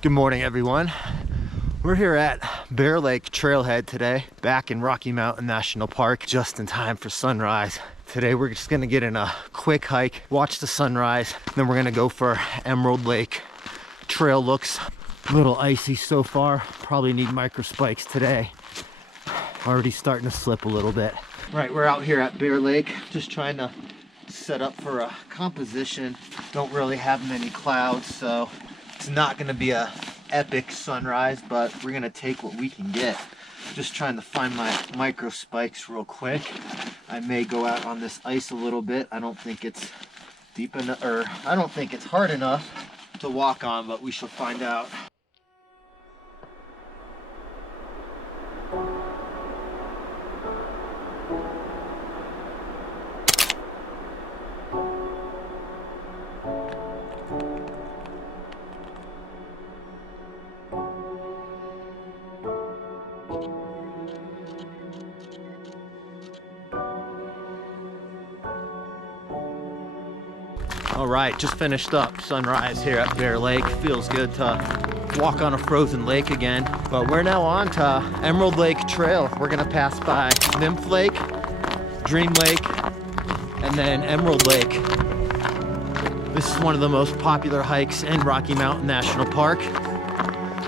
Good morning, everyone. We're here at Bear Lake Trailhead today, back in Rocky Mountain National Park, just in time for sunrise. Today we're just gonna get in a quick hike, watch the sunrise, then we're gonna go for Emerald Lake. Trail looks a little icy so far. Probably need micro spikes today. Already starting to slip a little bit. Right, we're out here at Bear Lake, just trying to set up for a composition. Don't really have many clouds, so it's not gonna be a epic sunrise, but we're gonna take what we can get. Just trying to find my micro spikes real quick. I may go out on this ice a little bit. I don't think it's deep enough, or I don't think it's hard enough to walk on, but we shall find out. All right, just finished up sunrise here at Bear Lake. Feels good to walk on a frozen lake again. But we're now on to Emerald Lake Trail. We're gonna pass by Nymph Lake, Dream Lake, and then Emerald Lake. This is one of the most popular hikes in Rocky Mountain National Park.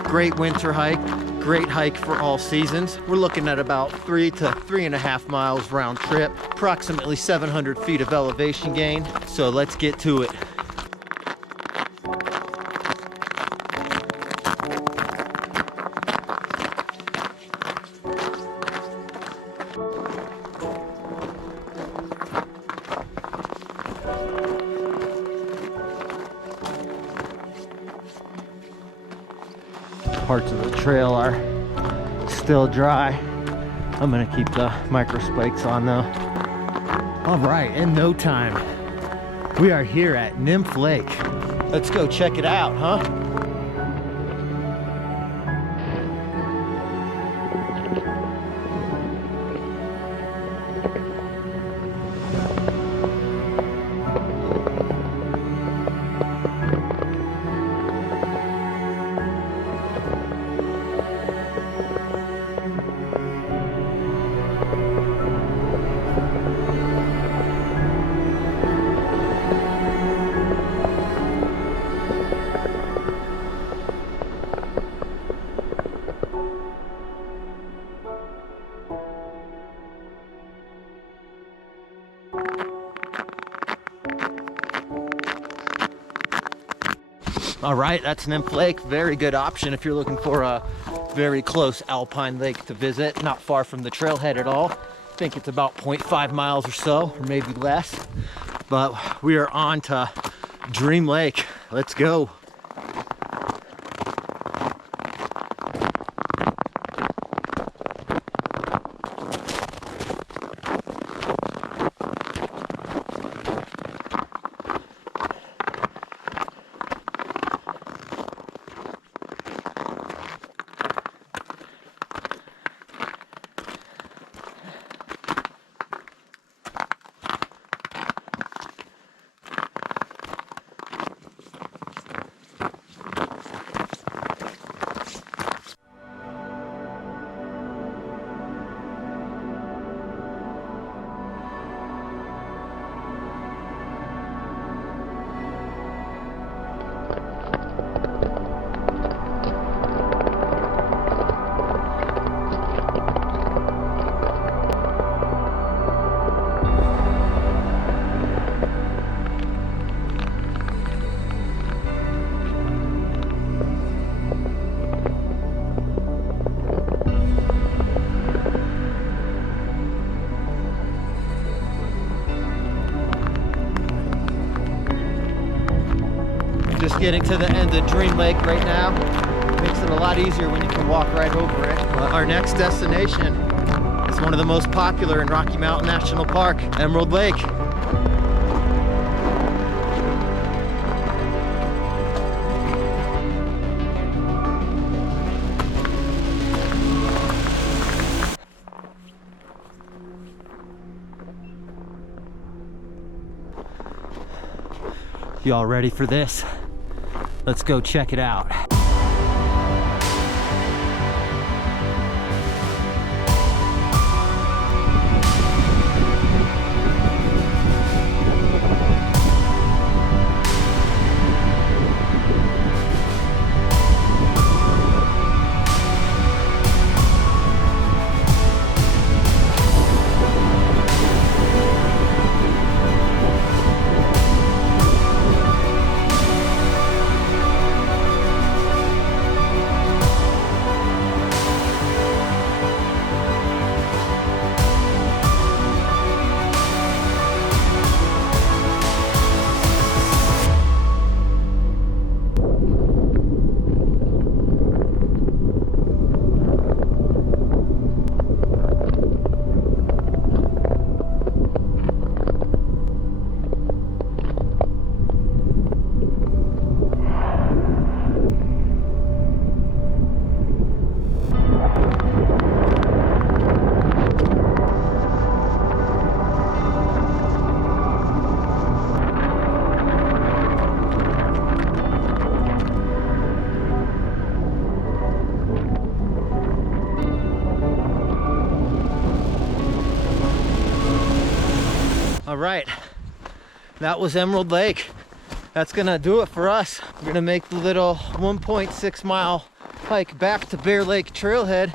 Great winter hike, great hike for all seasons. We're looking at about 3 to 3.5 miles round trip, approximately 700 feet of elevation gain. So let's get to it. Parts of the trail are still dry. I'm gonna keep the micro spikes on though. All right, in no time, we are here at Nymph Lake. Let's go check it out, huh? All right, that's Nymph Lake. Very good option if you're looking for a very close alpine lake to visit. Not far from the trailhead at all. I think it's about 0.5 miles or so, or maybe less. But we are on to Dream Lake. Let's go. Just getting to the end of Dream Lake right now. Makes it a lot easier when you can walk right over it. Our next destination is one of the most popular in Rocky Mountain National Park, Emerald Lake. Y'all ready for this? Let's go check it out. right, that was Emerald Lake. That's gonna do it for us. We're gonna make the little 1.6 mile hike back to Bear Lake Trailhead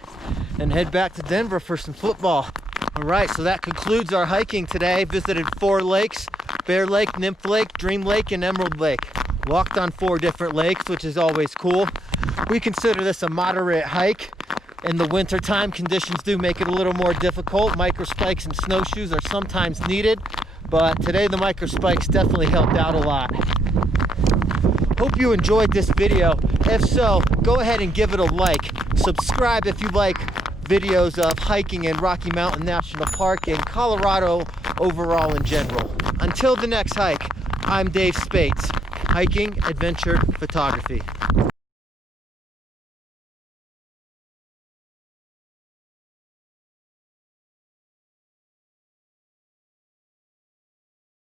and head back to Denver for some football. All right, so that concludes our hiking today. Visited 4 lakes: Bear Lake, Nymph Lake, Dream Lake, and Emerald Lake. Walked on 4 different lakes, which is always cool. We consider this a moderate hike. In the winter time, conditions do make it a little more difficult. Micro spikes and snowshoes are sometimes needed, but today the micro spikes definitely helped out a lot. Hope you enjoyed this video. If so, go ahead and give it a like. Subscribe if you like videos of hiking in Rocky Mountain National Park and Colorado overall in general. Until the next hike, I'm Dave Spates, hiking adventure photography.